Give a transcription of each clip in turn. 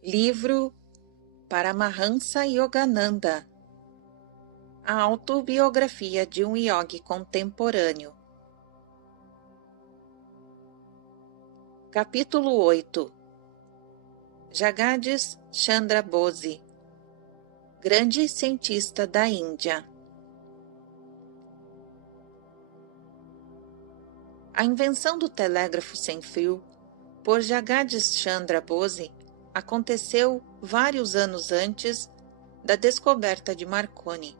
Livro Paramahansa Yogananda, a autobiografia de um yogi contemporâneo. Capítulo 8. Jagadish Chandra Bose, grande cientista da Índia. A invenção do telégrafo sem fio por Jagadish Chandra Bose aconteceu vários anos antes da descoberta de Marconi.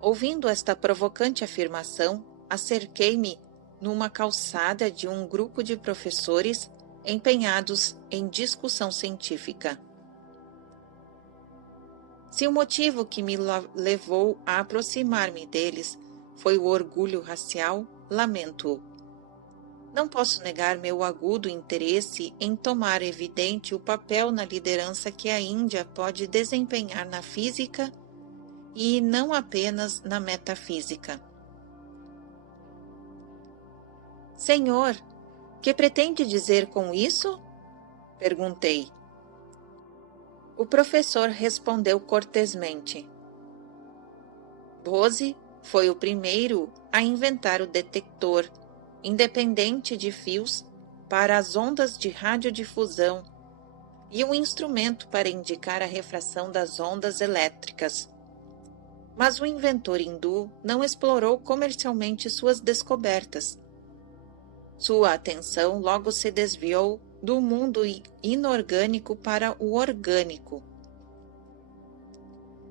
Ouvindo esta provocante afirmação, acerquei-me numa calçada de um grupo de professores empenhados em discussão científica. Se o motivo que me levou a aproximar-me deles foi o orgulho racial, lamento-o. Não posso negar meu agudo interesse em tomar evidente o papel na liderança que a Índia pode desempenhar na física e não apenas na metafísica. Senhor, que pretende dizer com isso? Perguntei. O professor respondeu cortesmente. Bose foi o primeiro a inventar o detector independente de fios para as ondas de radiodifusão e um instrumento para indicar a refração das ondas elétricas. Mas o inventor hindu não explorou comercialmente suas descobertas. Sua atenção logo se desviou do mundo inorgânico para o orgânico.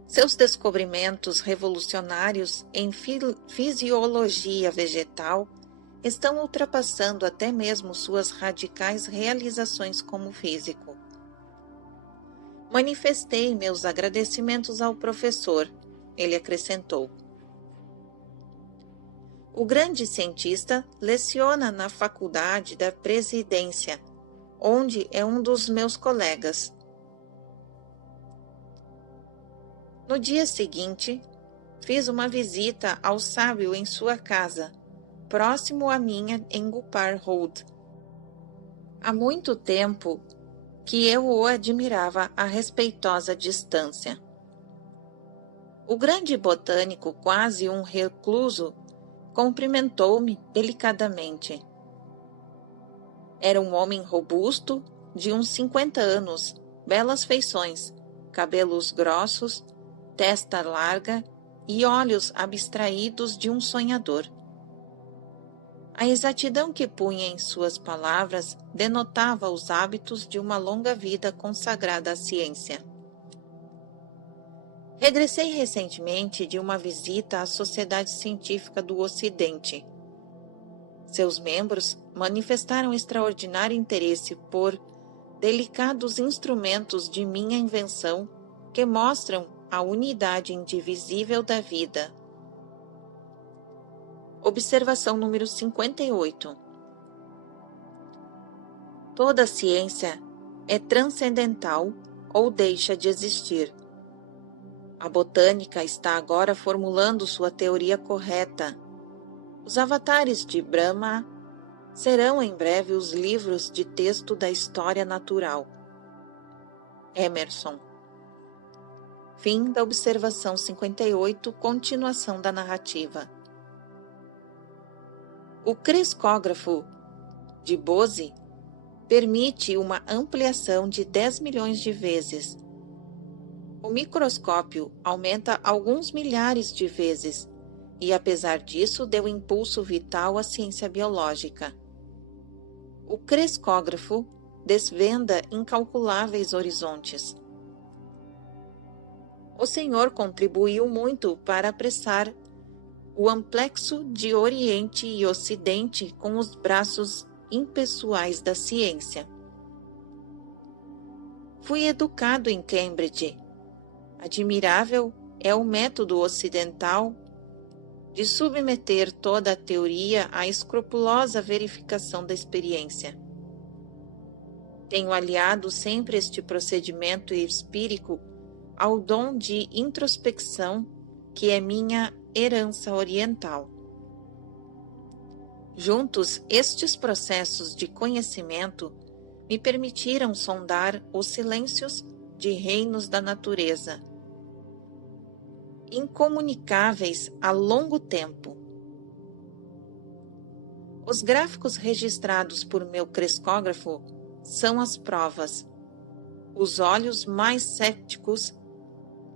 Seus descobrimentos revolucionários em fisiologia vegetal estão ultrapassando até mesmo suas radicais realizações como físico. Manifestei meus agradecimentos ao professor, ele acrescentou. O grande cientista leciona na Faculdade da Presidência, onde é um dos meus colegas. No dia seguinte, fiz uma visita ao sábio em sua casa, próximo à minha em Gopar Road. Há muito tempo que eu o admirava a respeitosa distância. O grande botânico, quase um recluso, cumprimentou-me delicadamente. Era um homem robusto, de uns 50 anos, belas feições, cabelos grossos, testa larga e olhos abstraídos de um sonhador. A exatidão que punha em suas palavras denotava os hábitos de uma longa vida consagrada à ciência. Regressei recentemente de uma visita à Sociedade Científica do Ocidente. Seus membros manifestaram extraordinário interesse por delicados instrumentos de minha invenção que mostram a unidade indivisível da vida. Observação número 58. Toda ciência é transcendental ou deixa de existir. A botânica está agora formulando sua teoria correta. Os avatares de Brahma serão em breve os livros de texto da história natural. Emerson. Fim da observação 58, continuação da narrativa. O crescógrafo de Bose permite uma ampliação de 10 milhões de vezes. O microscópio aumenta alguns milhares de vezes e, apesar disso, deu impulso vital à ciência biológica. O crescógrafo desvenda incalculáveis horizontes. O Senhor contribuiu muito para apressar o amplexo de Oriente e Ocidente com os braços impessoais da ciência. Fui educado em Cambridge. Admirável é o método ocidental de submeter toda a teoria à escrupulosa verificação da experiência. Tenho aliado sempre este procedimento empírico ao dom de introspecção que é minha herança oriental. Juntos, estes processos de conhecimento me permitiram sondar os silêncios de reinos da natureza, incomunicáveis há longo tempo. Os gráficos registrados por meu crescógrafo são as provas, os olhos mais céticos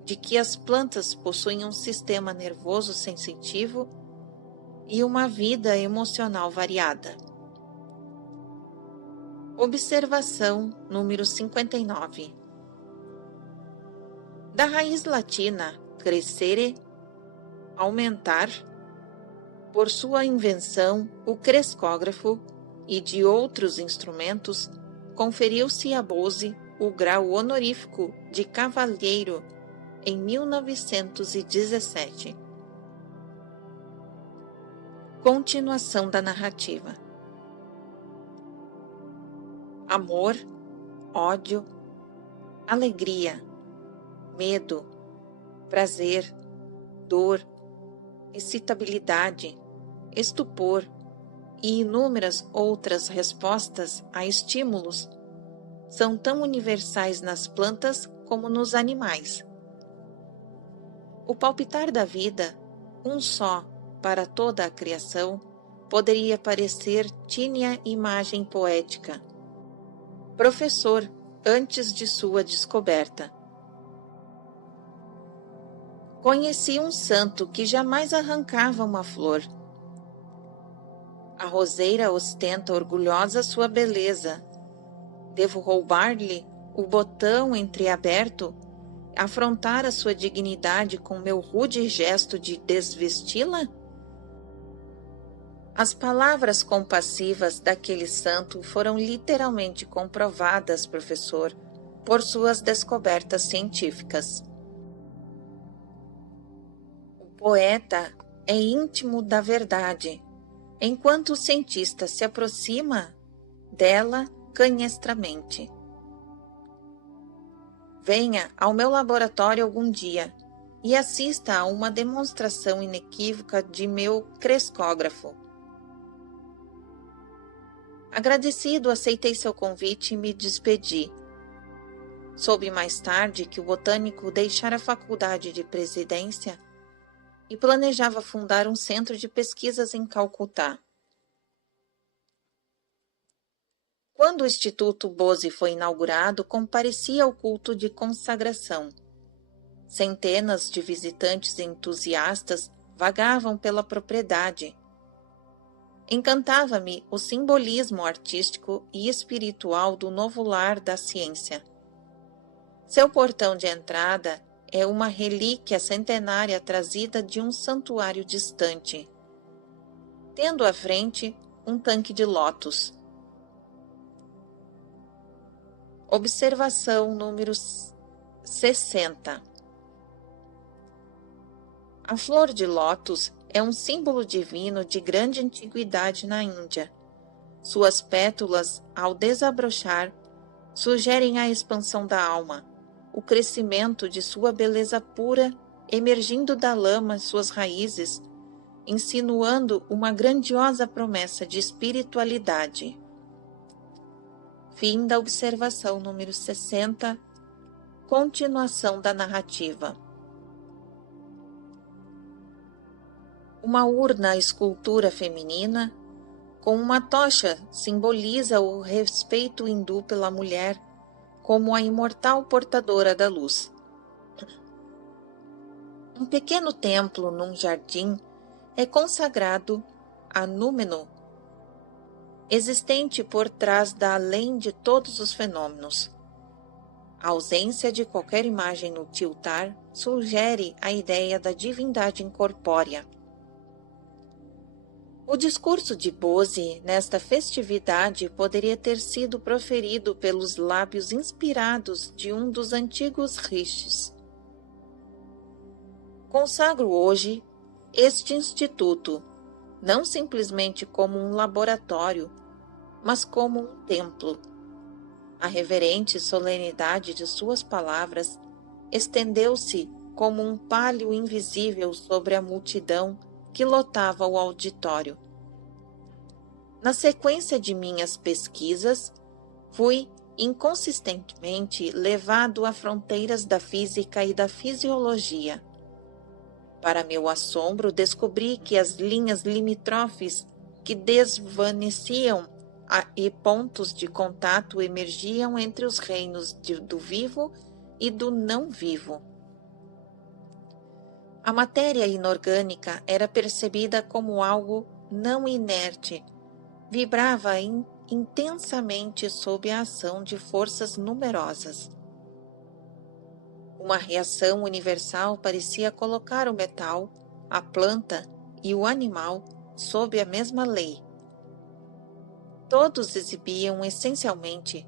de que as plantas possuem um sistema nervoso sensitivo e uma vida emocional variada. Observação número 59. Da raiz latina crescere, aumentar, por sua invenção, o crescógrafo e de outros instrumentos, conferiu-se a Bose o grau honorífico de cavalheiro em 1917. Continuação da narrativa. Amor, ódio, alegria, medo, prazer, dor, excitabilidade, estupor e inúmeras outras respostas a estímulos são tão universais nas plantas como nos animais. O palpitar da vida, um só para toda a criação, poderia parecer tínia imagem poética. Professor, antes de sua descoberta. Conheci um santo que jamais arrancava uma flor. A roseira ostenta orgulhosa sua beleza. Devo roubar-lhe o botão entreaberto, afrontar a sua dignidade com meu rude gesto de desvesti-la? As palavras compassivas daquele santo foram literalmente comprovadas, professor, por suas descobertas científicas. O poeta é íntimo da verdade, enquanto o cientista se aproxima dela canhestramente. Venha ao meu laboratório algum dia e assista a uma demonstração inequívoca de meu crescógrafo. Agradecido, aceitei seu convite e me despedi. Soube mais tarde que o botânico deixara a faculdade de presidência e planejava fundar um centro de pesquisas em Calcutá. Quando o Instituto Bose foi inaugurado, compareci ao culto de consagração. Centenas de visitantes entusiastas vagavam pela propriedade. Encantava-me o simbolismo artístico e espiritual do novo lar da ciência. Seu portão de entrada é uma relíquia centenária trazida de um santuário distante, tendo à frente um tanque de lótus. Observação número 60. A flor de lótus é um símbolo divino de grande antiguidade na Índia. Suas pétalas, ao desabrochar, sugerem a expansão da alma, o crescimento de sua beleza pura, emergindo da lama suas raízes, insinuando uma grandiosa promessa de espiritualidade. Fim da observação número 60. Continuação da narrativa. Uma urna escultura feminina, com uma tocha, simboliza o respeito hindu pela mulher como a imortal portadora da luz. Um pequeno templo num jardim é consagrado a Númenor, existente por trás da além de todos os fenômenos. A ausência de qualquer imagem no altar sugere a ideia da divindade incorpórea. O discurso de Bose nesta festividade poderia ter sido proferido pelos lábios inspirados de um dos antigos rishis. Consagro hoje este instituto, não simplesmente como um laboratório, mas como um templo. A reverente solenidade de suas palavras estendeu-se como um pálio invisível sobre a multidão que lotava o auditório. Na sequência de minhas pesquisas, Fui inconsistentemente levado a fronteiras da física e da fisiologia. Para meu assombro, descobri que as linhas limítrofes que desvaneciam e pontos de contato emergiam entre os reinos do vivo e do não vivo. A matéria inorgânica era percebida como algo não inerte, vibrava intensamente sob a ação de forças numerosas. Uma reação universal parecia colocar o metal, a planta e o animal sob a mesma lei. Todos exibiam essencialmente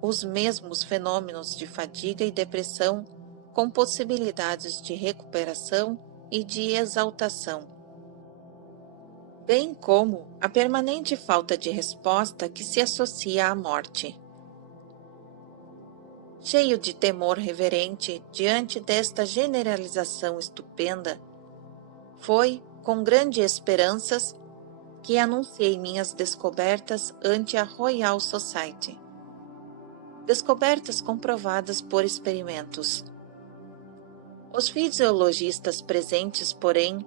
os mesmos fenômenos de fadiga e depressão, com possibilidades de recuperação e de exaltação, bem como a permanente falta de resposta que se associa à morte. Cheio de temor reverente diante desta generalização estupenda, foi com grandes esperanças que anunciei minhas descobertas ante a Royal Society. Descobertas comprovadas por experimentos. Os fisiologistas presentes, porém,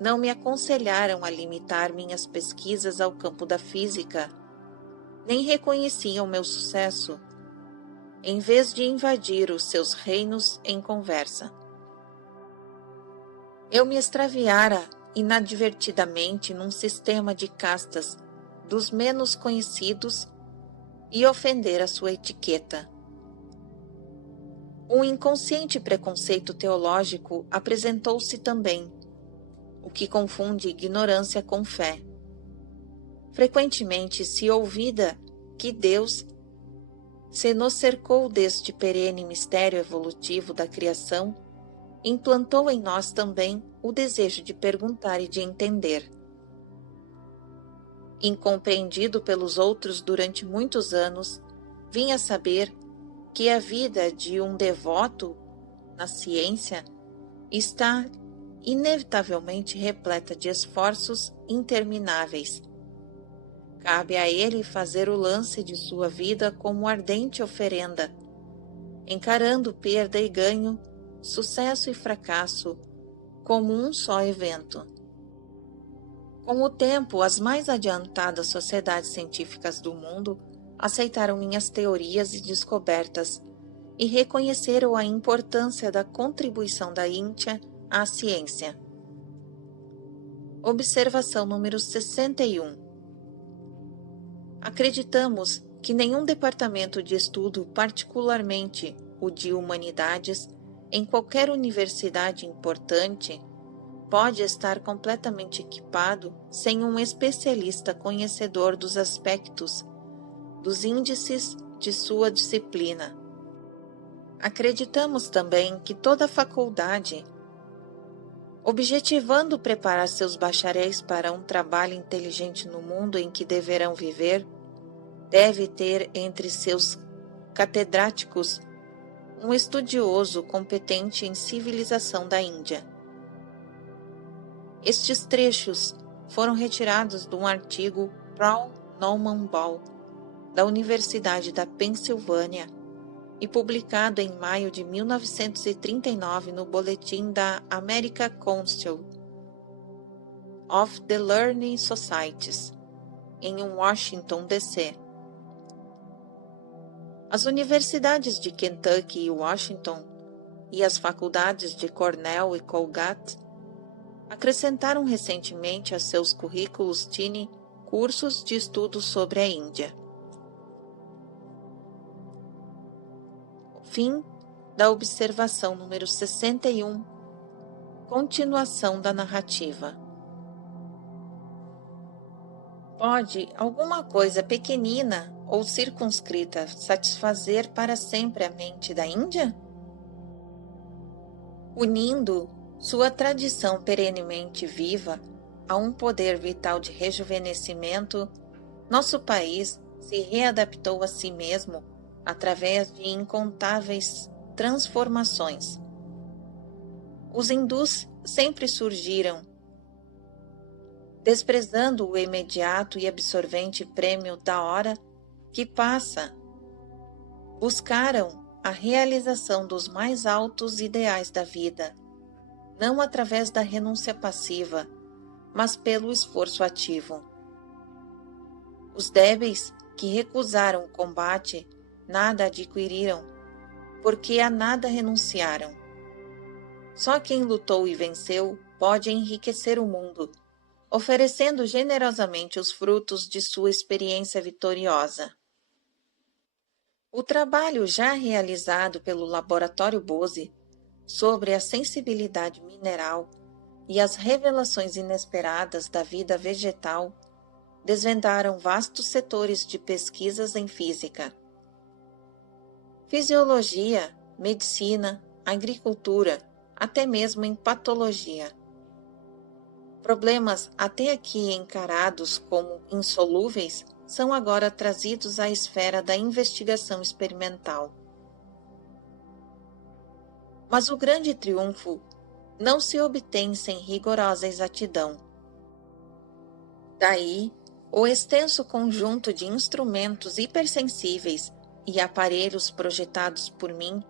não me aconselharam a limitar minhas pesquisas ao campo da física, nem reconheciam meu sucesso, em vez de invadir os seus reinos em conversa. Eu me extraviara inadvertidamente num sistema de castas dos menos conhecidos e ofendera sua etiqueta. Um inconsciente preconceito teológico apresentou-se também, o que confunde ignorância com fé. Frequentemente se ouvida que Deus se nos cercou deste perene mistério evolutivo da criação, implantou em nós também o desejo de perguntar e de entender. Incompreendido pelos outros durante muitos anos, vim a saber que a vida de um devoto na ciência está inevitavelmente repleta de esforços intermináveis. Cabe a ele fazer o lance de sua vida como ardente oferenda, encarando perda e ganho, sucesso e fracasso, como um só evento. Com o tempo, as mais adiantadas sociedades científicas do mundo aceitaram minhas teorias e descobertas e reconheceram a importância da contribuição da Índia à ciência. Observação número 61. Acreditamos que nenhum departamento de estudo, particularmente o de humanidades, em qualquer universidade importante, pode estar completamente equipado sem um especialista conhecedor dos aspectos, dos índices de sua disciplina. Acreditamos também que toda faculdade, objetivando preparar seus bacharéis para um trabalho inteligente no mundo em que deverão viver, deve ter entre seus catedráticos um estudioso competente em civilização da Índia. Estes trechos foram retirados de um artigo Paul Norman Ball, da Universidade da Pensilvânia, e publicado em maio de 1939 no boletim da American Council of the Learning Societies, em Washington, D.C. As universidades de Kentucky e Washington e as faculdades de Cornell e Colgate acrescentaram recentemente a seus currículos TINI cursos de estudo sobre a Índia. Fim da observação número 61. Continuação da narrativa. Pode alguma coisa pequenina ou circunscrita satisfazer para sempre a mente da Índia? Unindo sua tradição perenemente viva a um poder vital de rejuvenescimento, nosso país se readaptou a si mesmo através de incontáveis transformações. Os hindus sempre surgiram, desprezando o imediato e absorvente prêmio da hora que passa Buscaram a realização dos mais altos ideais da vida, não através da renúncia passiva, mas pelo esforço ativo. Os débeis que recusaram o combate nada adquiriram, porque a nada renunciaram. Só quem lutou e venceu pode enriquecer o mundo, oferecendo generosamente os frutos de sua experiência vitoriosa. O trabalho já realizado pelo Laboratório Bose sobre a sensibilidade mineral e as revelações inesperadas da vida vegetal desvendaram vastos setores de pesquisas em física, fisiologia, medicina, agricultura, até mesmo em patologia. Problemas até aqui encarados como insolúveis são agora trazidos à esfera da investigação experimental. Mas o grande triunfo não se obtém sem rigorosa exatidão. Daí, o extenso conjunto de instrumentos hipersensíveis e aparelhos projetados por mim,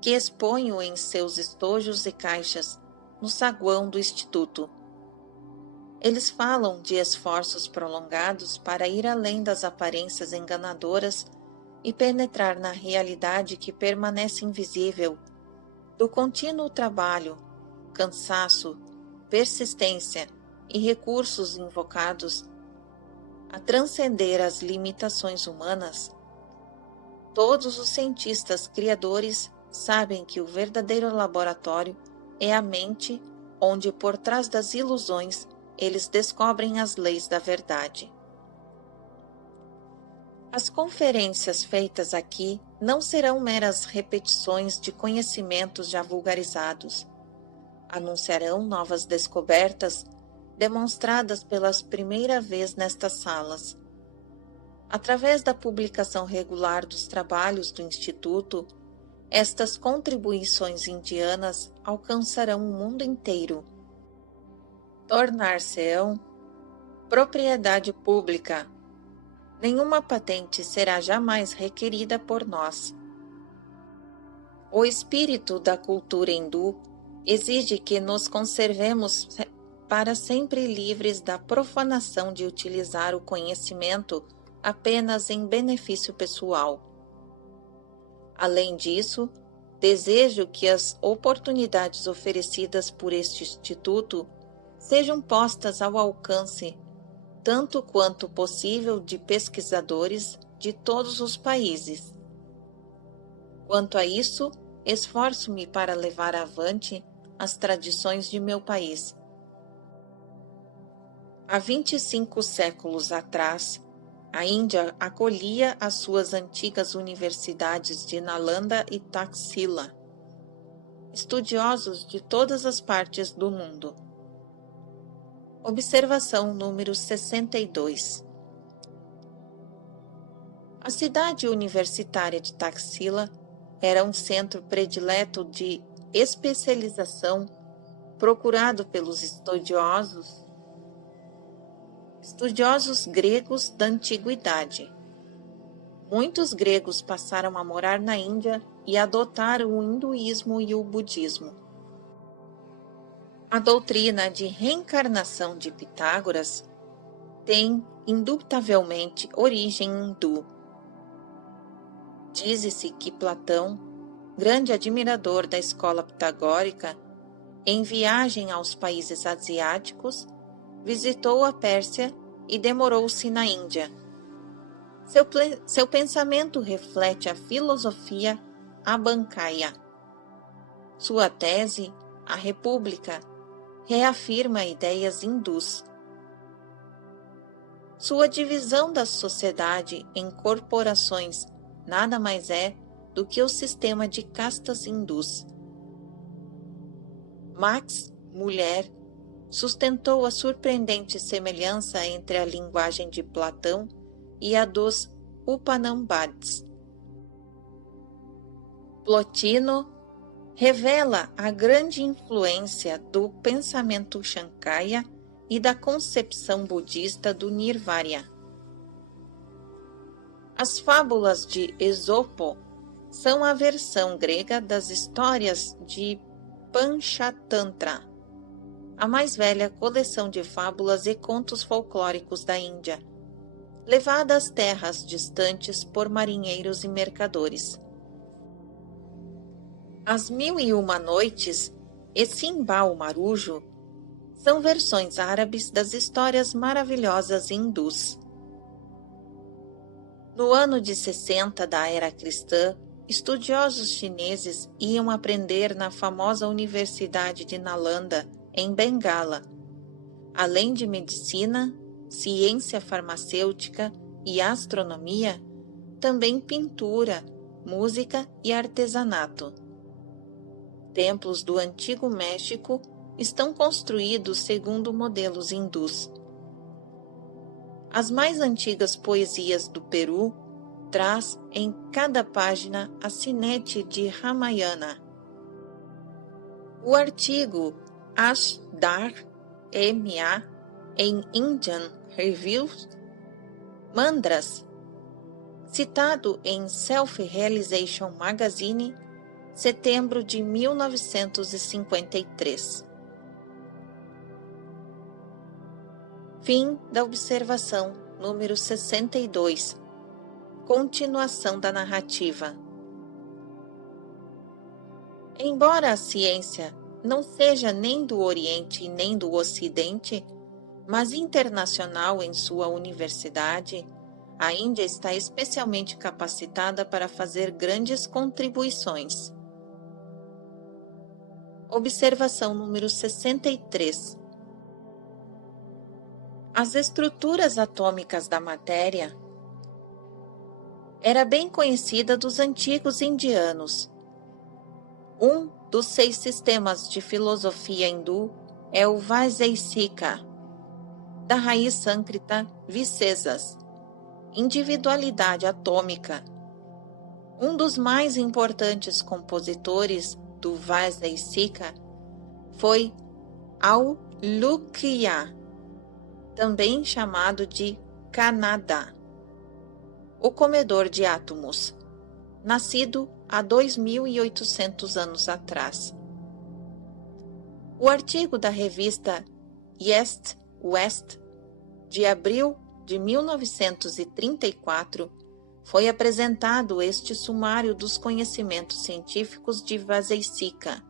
que exponho em seus estojos e caixas no saguão do Instituto. Eles falam de esforços prolongados para ir além das aparências enganadoras e penetrar na realidade que permanece invisível, do contínuo trabalho, cansaço, persistência e recursos invocados a transcender as limitações humanas. Todos os cientistas criadores sabem que o verdadeiro laboratório é a mente, onde por trás das ilusões eles descobrem as leis da verdade. As conferências feitas aqui não serão meras repetições de conhecimentos já vulgarizados. Anunciarão novas descobertas demonstradas pela primeira vez nestas salas. Através da publicação regular dos trabalhos do Instituto, estas contribuições indianas alcançarão o mundo inteiro. Tornar-se-ão propriedade pública. Nenhuma patente será jamais requerida por nós. O espírito da cultura hindu exige que nos conservemos para sempre livres da profanação de utilizar o conhecimento apenas em benefício pessoal. Além disso, desejo que as oportunidades oferecidas por este Instituto sejam postas ao alcance, tanto quanto possível, de pesquisadores de todos os países. Quanto a isso, esforço-me para levar avante as tradições de meu país. Há 25 séculos atrás, a Índia acolhia as suas antigas universidades de Nalanda e Taxila, estudiosos de todas as partes do mundo. Observação número 62. A cidade universitária de Taxila era um centro predileto de especialização procurado pelos estudiosos gregos da antiguidade. Muitos gregos passaram a morar na Índia e adotaram o hinduísmo e o budismo. A doutrina de reencarnação de Pitágoras tem, indubitavelmente, origem hindu. Diz-se que Platão, grande admirador da escola pitagórica, em viagem aos países asiáticos, visitou a Pérsia e demorou-se na Índia. Seu pensamento reflete a filosofia abancaia. Sua tese, a República, reafirma ideias hindus. Sua divisão da sociedade em corporações nada mais é do que o sistema de castas hindus. Max Muller sustentou a surpreendente semelhança entre a linguagem de Platão e a dos Upanishads. Plotino revela a grande influência do pensamento Shankaya e da concepção budista do Nirvana. As fábulas de Esopo são a versão grega das histórias de Panchatantra, a mais velha coleção de fábulas e contos folclóricos da Índia, levada às terras distantes por marinheiros e mercadores. As Mil e Uma Noites e Simbal Marujo são versões árabes das histórias maravilhosas hindus. No ano de 60 da era cristã, estudiosos chineses iam aprender na famosa Universidade de Nalanda, em Bengala, além de medicina, ciência farmacêutica e astronomia, também pintura, música e artesanato. Templos do Antigo México estão construídos segundo modelos hindus. As mais antigas poesias do Peru traz em cada página a sinete de Ramayana. O artigo Ashdar M.A. em Indian Review Mandras, citado em Self-Realization Magazine, setembro de 1953. Fim da observação número 62. Continuação da narrativa. Embora a ciência não seja nem do Oriente nem do Ocidente, mas internacional em sua universidade, a Índia está especialmente capacitada para fazer grandes contribuições. Observação número 63. As estruturas atômicas da matéria era bem conhecida dos antigos indianos. Um dos 6 sistemas de filosofia hindu é o Vaisesika, da raiz sânscrita vicesas, individualidade atômica. Um dos mais importantes compositores do Vaisesika foi Aulukya, também chamado de Kanada, o comedor de átomos, nascido há 2.800 anos atrás. O artigo da revista East West, de abril de 1934, foi apresentado este sumário dos conhecimentos científicos de Vaisesika.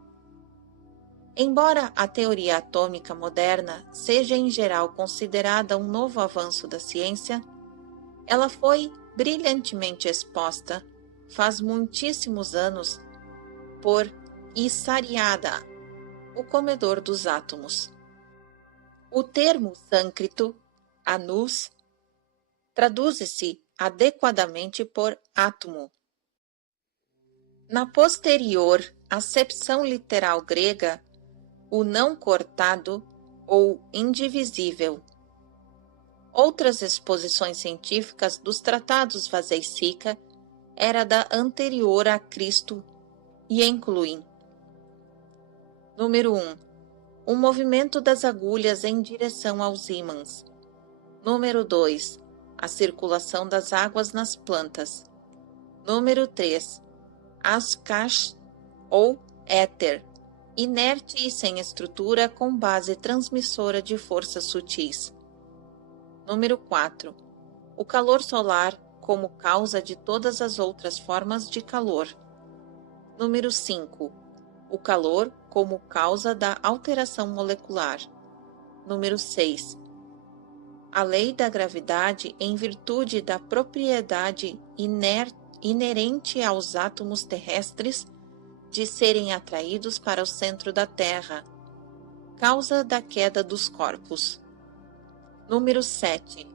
Embora a teoria atômica moderna seja em geral considerada um novo avanço da ciência, ela foi brilhantemente exposta faz muitíssimos anos por Isariada, o comedor dos átomos. O termo sânscrito, anus, traduz-se adequadamente por átomo. Na posterior acepção literal grega, o não cortado ou indivisível. Outras exposições científicas dos tratados Vaisesika era da anterior a Cristo e incluem: número 1. O movimento das agulhas em direção aos ímãs. Número 2. A circulação das águas nas plantas. Número 3. Akash ou éter, inerte e sem estrutura com base transmissora de forças sutis. Número 4. O calor solar como causa de todas as outras formas de calor. Número 5. O calor como causa da alteração molecular. Número 6. A lei da gravidade em virtude da propriedade inerente aos átomos terrestres de serem atraídos para o centro da Terra, causa da queda dos corpos. Número 7.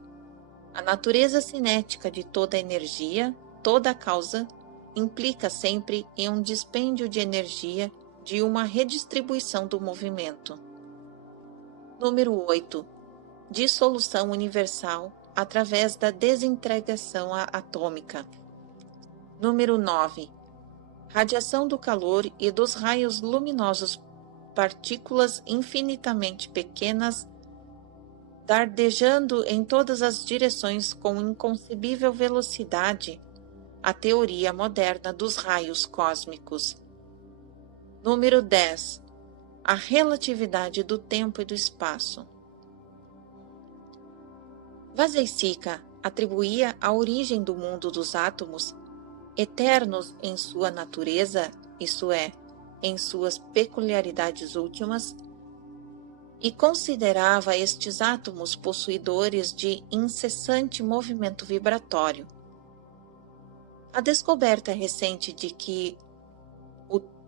A natureza cinética de toda energia, toda causa, implica sempre em um dispêndio de energia de uma redistribuição do movimento. Número 8. Dissolução universal através da desintegração atômica. Número 9. Radiação do calor e dos raios luminosos, partículas infinitamente pequenas, dardejando em todas as direções com inconcebível velocidade, a teoria moderna dos raios cósmicos. Número 10. A relatividade do tempo e do espaço. Vazeišica atribuía a origem do mundo dos átomos, eternos em sua natureza, isto é, em suas peculiaridades últimas, e considerava estes átomos possuidores de incessante movimento vibratório. A descoberta recente de que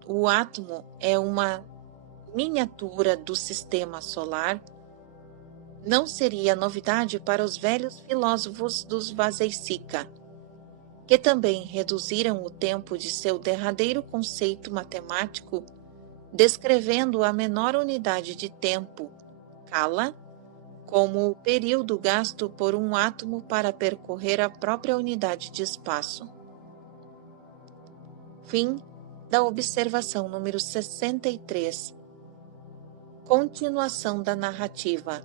o átomo é uma miniatura do sistema solar não seria novidade para os velhos filósofos dos Vazeišica, que também reduziram o tempo de seu derradeiro conceito matemático, descrevendo a menor unidade de tempo, kala, como o período gasto por um átomo para percorrer a própria unidade de espaço. Fim da observação número 63. Continuação da narrativa.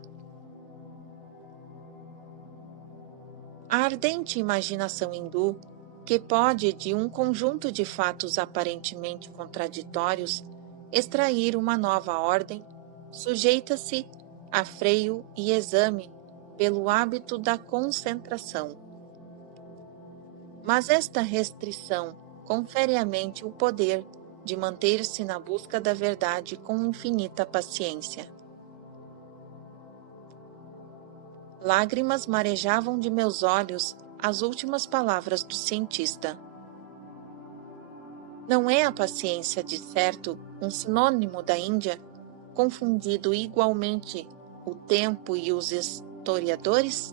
A ardente imaginação hindu, que pode de um conjunto de fatos aparentemente contraditórios extrair uma nova ordem, sujeita-se a freio e exame pelo hábito da concentração. Mas esta restrição confere à mente o poder de manter-se na busca da verdade com infinita paciência. Lágrimas marejavam de meus olhos as últimas palavras do cientista. Não é a paciência, de certo, um sinônimo da Índia, confundido igualmente o tempo e os historiadores?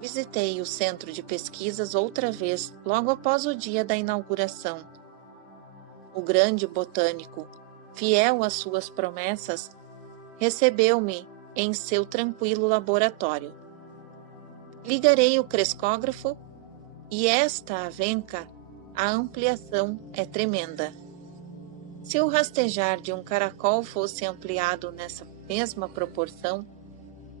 Visitei o centro de pesquisas outra vez, logo após o dia da inauguração. O grande botânico, fiel às suas promessas, recebeu-me em seu tranquilo laboratório. Ligarei o crescógrafo e esta avenca, a ampliação é tremenda. Se o rastejar de um caracol fosse ampliado nessa mesma proporção,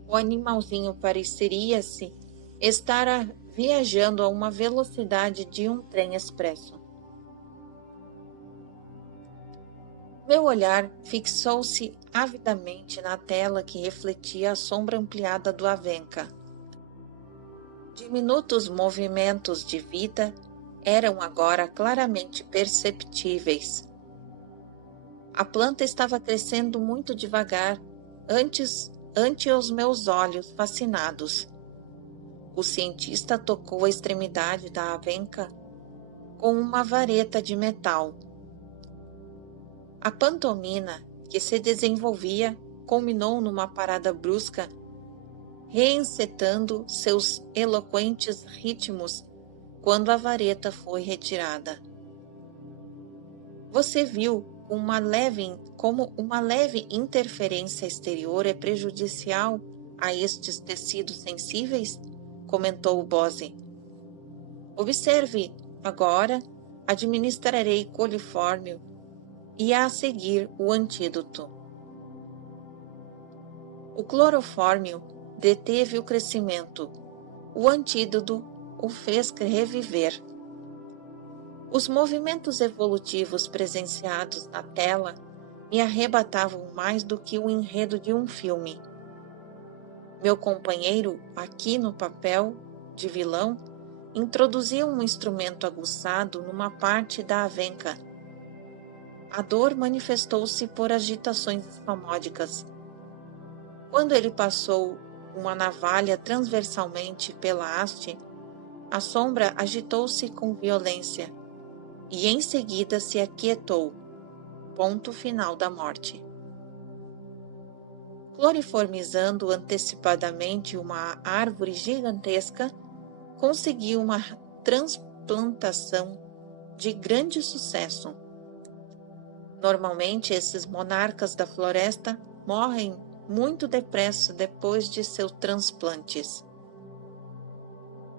o animalzinho pareceria-se estar viajando a uma velocidade de um trem expresso. Meu olhar fixou-se avidamente na tela que refletia a sombra ampliada do Avenca. Diminutos movimentos de vida eram agora claramente perceptíveis. A planta estava crescendo muito devagar, ante os meus olhos fascinados. O cientista tocou a extremidade da avenca com uma vareta de metal. A pantomina que se desenvolvia culminou numa parada brusca, reencetando seus eloquentes ritmos quando a vareta foi retirada. Você viu como uma leve interferência exterior é prejudicial a estes tecidos sensíveis? Comentou Bose. Observe, agora administrarei colifórmio e a seguir o antídoto. O clorofórmio deteve o crescimento, o antídoto o fez reviver. Os movimentos evolutivos presenciados na tela me arrebatavam mais do que o enredo de um filme. Meu companheiro, aqui no papel de vilão, introduziu um instrumento aguçado numa parte da avenca. A dor manifestou-se por agitações espasmódicas. Quando ele passou uma navalha transversalmente pela haste, a sombra agitou-se com violência e em seguida se aquietou. Ponto final da morte. Cloriformizando antecipadamente uma árvore gigantesca, conseguiu uma transplantação de grande sucesso. Normalmente, esses monarcas da floresta morrem muito depressa depois de seus transplantes.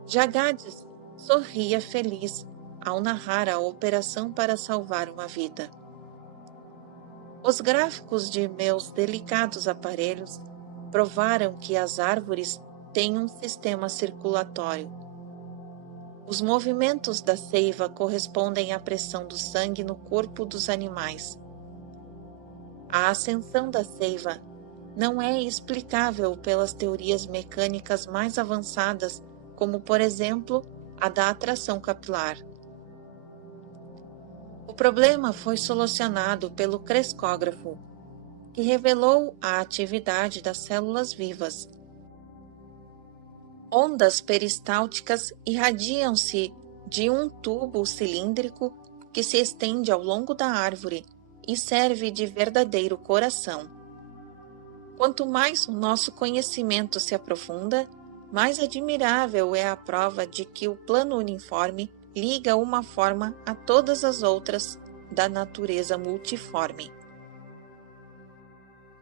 Jagades sorria feliz ao narrar a operação para salvar uma vida. Os gráficos de meus delicados aparelhos provaram que as árvores têm um sistema circulatório. Os movimentos da seiva correspondem à pressão do sangue no corpo dos animais. A ascensão da seiva não é explicável pelas teorias mecânicas mais avançadas, como, por exemplo, a da atração capilar. O problema foi solucionado pelo crescógrafo, que revelou a atividade das células vivas. Ondas peristálticas irradiam-se de um tubo cilíndrico que se estende ao longo da árvore e serve de verdadeiro coração. Quanto mais o nosso conhecimento se aprofunda, mais admirável é a prova de que o plano uniforme liga uma forma a todas as outras da natureza multiforme.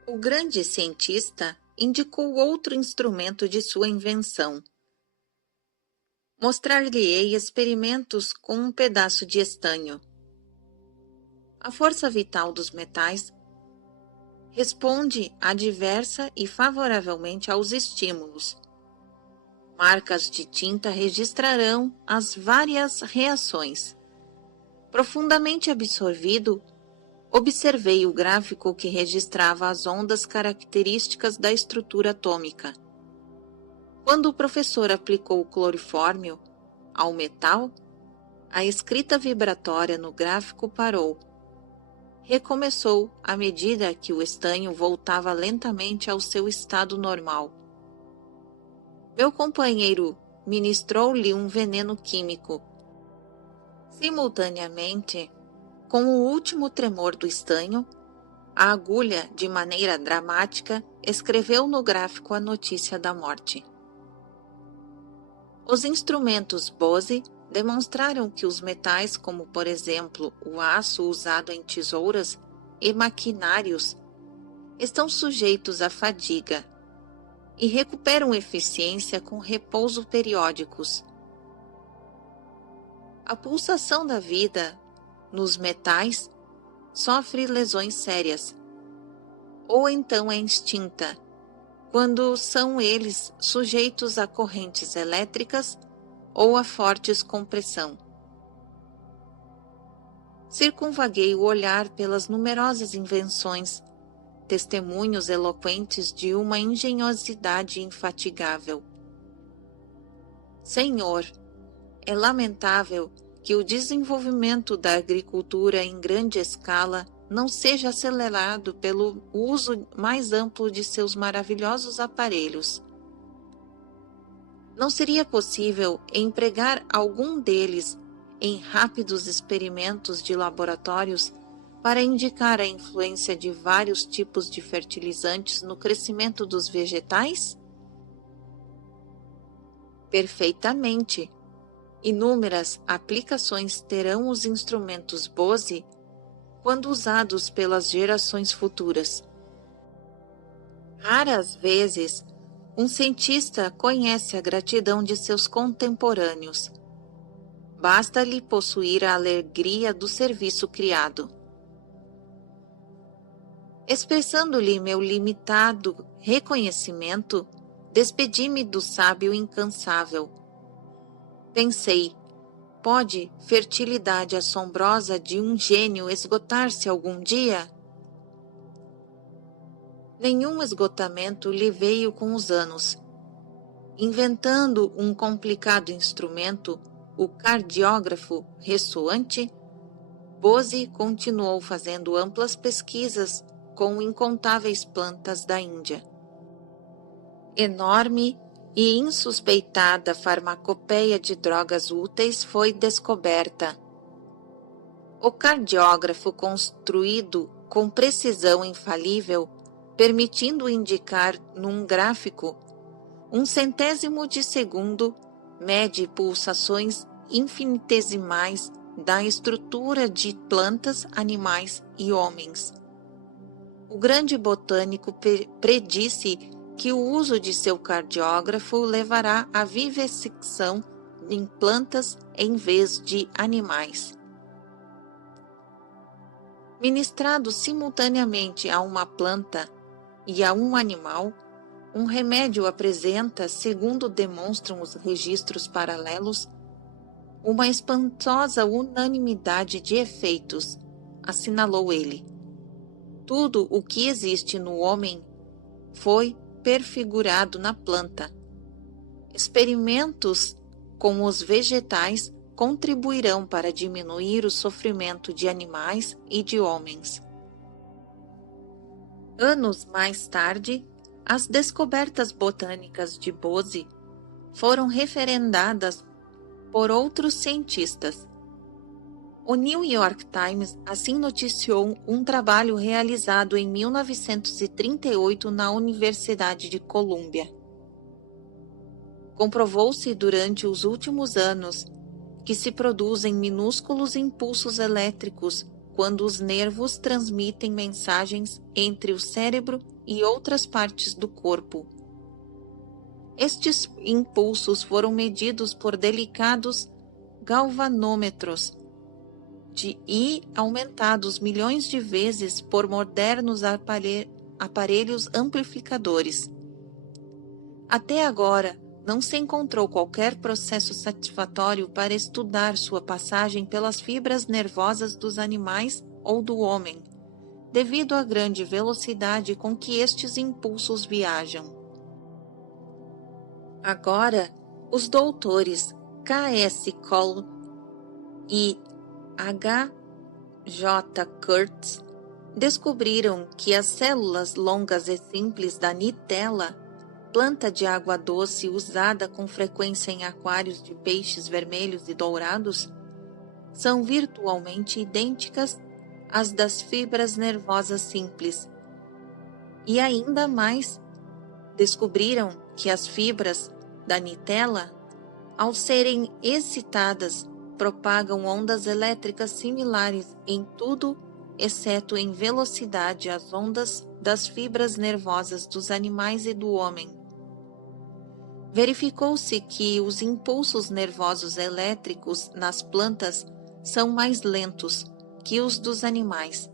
O grande cientista indicou outro instrumento de sua invenção. Mostrar-lhe-ei experimentos com um pedaço de estanho. A força vital dos metais responde adversa e favoravelmente aos estímulos. Marcas de tinta registrarão as várias reações. Profundamente absorvido, observei o gráfico que registrava as ondas características da estrutura atômica. Quando o professor aplicou o clorofórmio ao metal, a escrita vibratória no gráfico parou. Recomeçou à medida que o estanho voltava lentamente ao seu estado normal. Meu companheiro ministrou-lhe um veneno químico. Simultaneamente, com o último tremor do estanho, a agulha, de maneira dramática, escreveu no gráfico a notícia da morte. Os instrumentos Bose demonstraram que os metais, como por exemplo o aço usado em tesouras e maquinários, estão sujeitos à fadiga e recuperam eficiência com repouso periódicos. A pulsação da vida nos metais sofre lesões sérias, ou então é extinta, quando são eles sujeitos a correntes elétricas ou a fortes compressão. Circunvaguei o olhar pelas numerosas invenções, testemunhos eloquentes de uma engenhosidade infatigável. Senhor, é lamentável que o desenvolvimento da agricultura em grande escala não seja acelerado pelo uso mais amplo de seus maravilhosos aparelhos. Não seria possível empregar algum deles em rápidos experimentos de laboratórios para indicar a influência de vários tipos de fertilizantes no crescimento dos vegetais? Perfeitamente. Inúmeras aplicações terão os instrumentos Bose quando usados pelas gerações futuras. Raras vezes, um cientista conhece a gratidão de seus contemporâneos. Basta-lhe possuir a alegria do serviço criado. Expressando-lhe meu limitado reconhecimento, despedi-me do sábio incansável. Pensei, pode fertilidade assombrosa de um gênio esgotar-se algum dia? Nenhum esgotamento lhe veio com os anos. Inventando um complicado instrumento, o cardiógrafo ressoante, Bose continuou fazendo amplas pesquisas com incontáveis plantas da Índia. Enorme e insuspeitada farmacopeia de drogas úteis foi descoberta. O cardiógrafo, construído com precisão infalível, permitindo indicar num gráfico 1/100º de segundo, mede pulsações infinitesimais da estrutura de plantas, animais e homens. O grande botânico predisse que o uso de seu cardiógrafo levará à vivissecção em plantas em vez de animais. Ministrado simultaneamente a uma planta e a um animal, um remédio apresenta, segundo demonstram os registros paralelos, Uma espantosa unanimidade de efeitos, assinalou ele. Tudo o que existe no homem foi perfigurado na planta. Experimentos com os vegetais contribuirão para diminuir o sofrimento de animais e de homens. Anos mais tarde, as descobertas botânicas de Bose foram referendadas por outros cientistas. O New York Times assim noticiou um trabalho realizado em 1938 na Universidade de Colômbia. Comprovou-se durante os últimos anos que se produzem minúsculos impulsos elétricos quando os nervos transmitem mensagens entre o cérebro e outras partes do corpo. Estes impulsos foram medidos por delicados galvanômetros e aumentados milhões de vezes por modernos aparelhos amplificadores. Até agora, não se encontrou qualquer processo satisfatório para estudar sua passagem pelas fibras nervosas dos animais ou do homem, devido à grande velocidade com que estes impulsos viajam. Agora, os doutores K.S. Cole e H.J. Kurtz descobriram que as células longas e simples da Nitella, planta de água doce usada com frequência em aquários de peixes vermelhos e dourados, são virtualmente idênticas às das fibras nervosas simples. E ainda mais, descobriram que as fibras da Nitella, ao serem excitadas, propagam ondas elétricas similares em tudo, exceto em velocidade às ondas das fibras nervosas dos animais e do homem. Verificou-se que os impulsos nervosos elétricos nas plantas são mais lentos que os dos animais.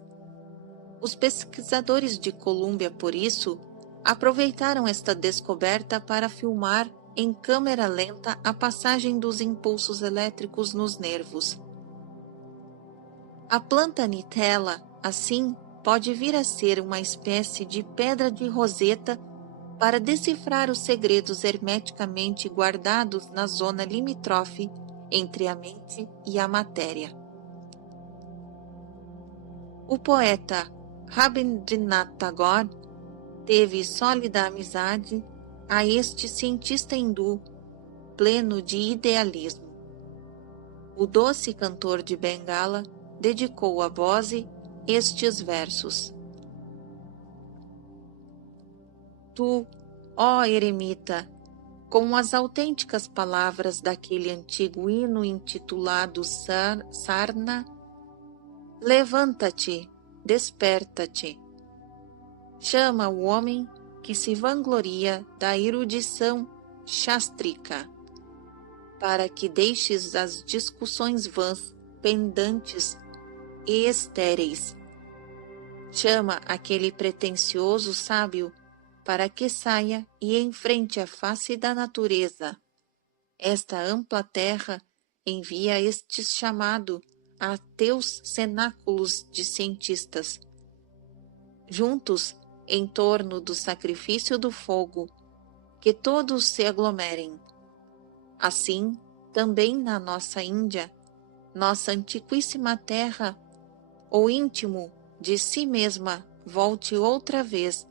Os pesquisadores de Colômbia, por isso, aproveitaram esta descoberta para filmar em câmera lenta a passagem dos impulsos elétricos nos nervos. A planta Nitella, assim, pode vir a ser uma espécie de pedra de Roseta para decifrar os segredos hermeticamente guardados na zona limítrofe entre a mente e a matéria. O poeta Rabindranath Tagore teve sólida amizade a este cientista hindu, pleno de idealismo. O doce cantor de Bengala dedicou a Bose estes versos. Tu, ó eremita, com as autênticas palavras daquele antigo hino intitulado Sarna, levanta-te, desperta-te. Chama o homem que se vangloria da erudição shastrika, para que deixes as discussões vãs, pendantes e estéreis. Chama aquele pretensioso sábio para que saia e enfrente a face da natureza. Esta ampla terra envia este chamado a teus cenáculos de cientistas. Juntos, em torno do sacrifício do fogo, que todos se aglomerem. Assim, também na nossa Índia, nossa antiquíssima terra, o íntimo de si mesma volte outra vez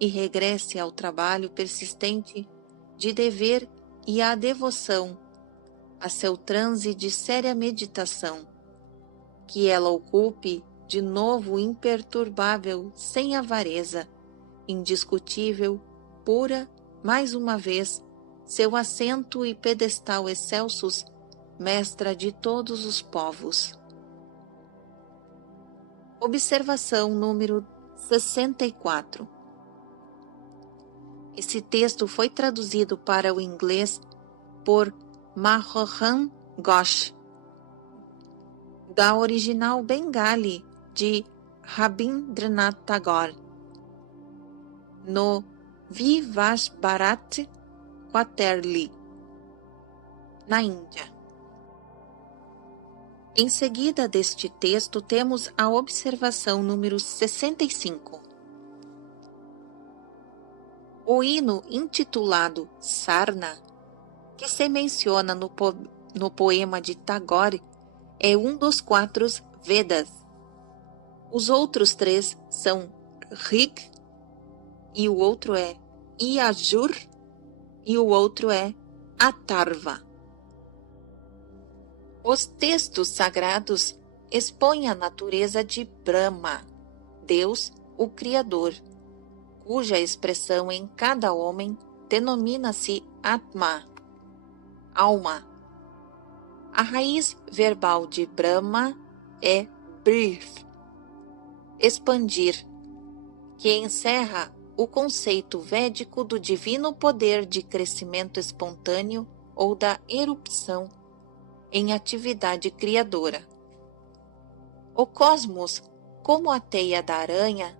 e regresse ao trabalho persistente de dever e à devoção, a seu transe de séria meditação, que ela ocupe de novo imperturbável, sem avareza, indiscutível, pura, mais uma vez, seu assento e pedestal excelsos, mestra de todos os povos. Observação número 64. Esse texto foi traduzido para o inglês por Mahoran Ghosh, da original Bengali de Rabindranath Tagore, no Vivash Bharat Quarterly, na Índia. Em seguida deste texto, temos a observação número 65. O hino intitulado Sarna, que se menciona no poema de Tagore, é um dos 4 Vedas. Os outros 3 são Rig, e o outro é Yajur, e o outro é Atharva. Os textos sagrados expõem a natureza de Brahma, Deus, o Criador, cuja expressão em cada homem denomina-se Atma, alma. A raiz verbal de Brahma é Brith, expandir, que encerra o conceito védico do divino poder de crescimento espontâneo ou da erupção em atividade criadora. O cosmos, como a teia da aranha,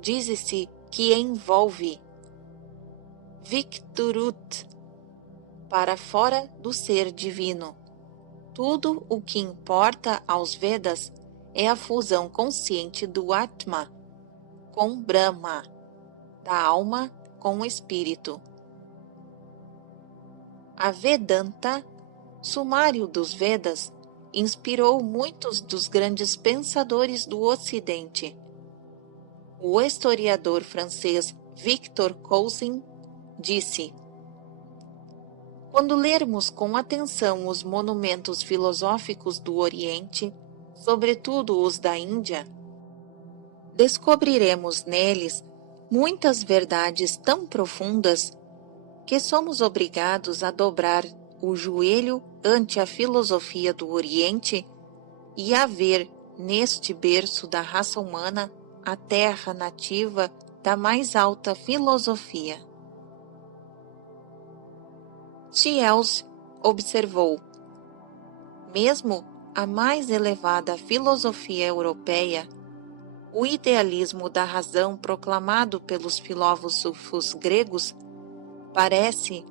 diz-se que envolve Vikturut, para fora do ser divino. Tudo o que importa aos Vedas é a fusão consciente do Atma com Brahma, da alma com o espírito. A Vedanta, sumário dos Vedas, inspirou muitos dos grandes pensadores do Ocidente. O historiador francês Victor Cousin disse: quando lermos com atenção os monumentos filosóficos do Oriente, sobretudo os da Índia, descobriremos neles muitas verdades tão profundas que somos obrigados a dobrar o joelho ante a filosofia do Oriente e a ver neste berço da raça humana a terra nativa da mais alta filosofia. Thiels observou: mesmo a mais elevada filosofia europeia, o idealismo da razão proclamado pelos filósofos gregos parece,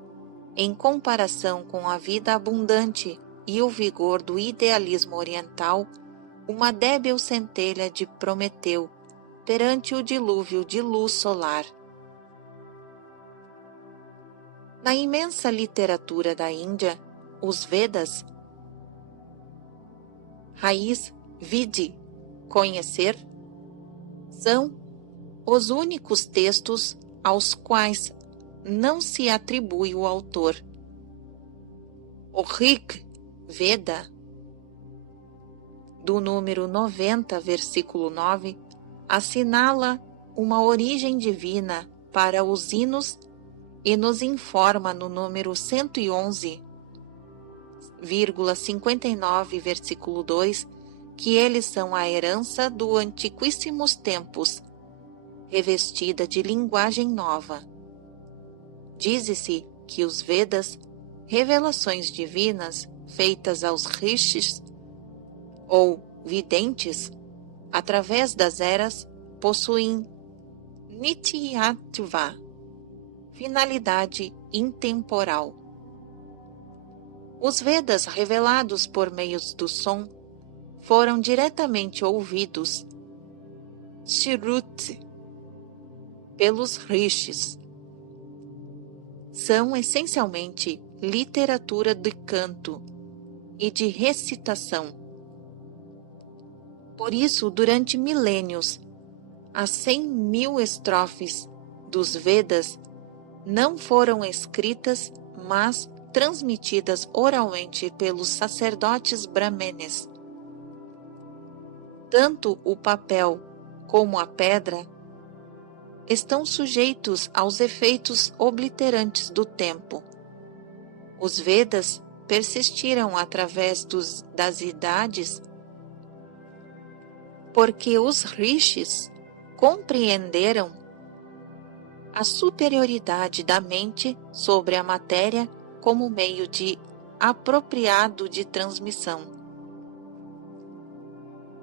em comparação com a vida abundante e o vigor do idealismo oriental, uma débil centelha de Prometeu perante o dilúvio de luz solar. Na imensa literatura da Índia, os Vedas, raiz vidi, conhecer, são os únicos textos aos quais não se atribui o autor. O Rig Veda, do número 90, versículo 9, assinala uma origem divina para os hinos e nos informa no número 111,59, versículo 2, que eles são a herança do antiquíssimos tempos, revestida de linguagem nova. Diz-se que os Vedas, revelações divinas feitas aos rishis, ou videntes, através das eras, possuem Nityatva, finalidade intemporal. Os Vedas revelados por meio do som foram diretamente ouvidos, Shruti, pelos rishis. São essencialmente literatura de canto e de recitação. Por isso, durante milênios, as 100.000 estrofes dos Vedas não foram escritas, mas transmitidas oralmente pelos sacerdotes brahmenes. Tanto o papel como a pedra estão sujeitos aos efeitos obliterantes do tempo. Os Vedas persistiram através das idades porque os rishis compreenderam a superioridade da mente sobre a matéria como meio de apropriado de transmissão.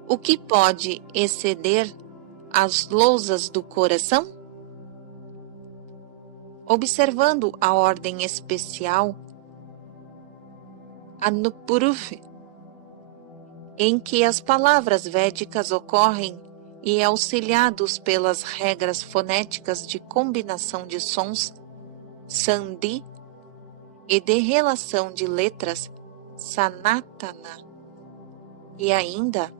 O que pode exceder as lousas do coração? Observando a ordem especial, Anupuruv, em que as palavras védicas ocorrem e auxiliados pelas regras fonéticas de combinação de sons, sandhi, e de relação de letras, sanatana, e ainda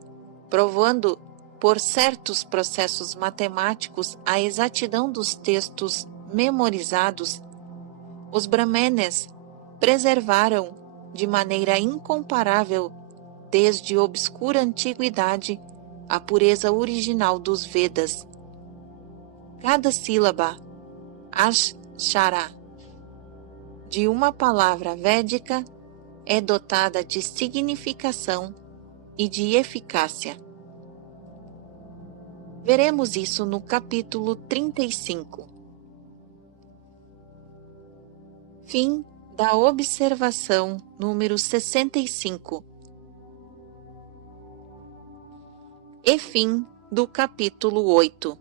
provando por certos processos matemáticos a exatidão dos textos memorizados, os brahmanes preservaram de maneira incomparável, desde obscura antiguidade, a pureza original dos Vedas. Cada sílaba, akshara, de uma palavra védica é dotada de significação e de eficácia. Veremos isso no capítulo 35. Fim da observação número 65. E fim do capítulo 8.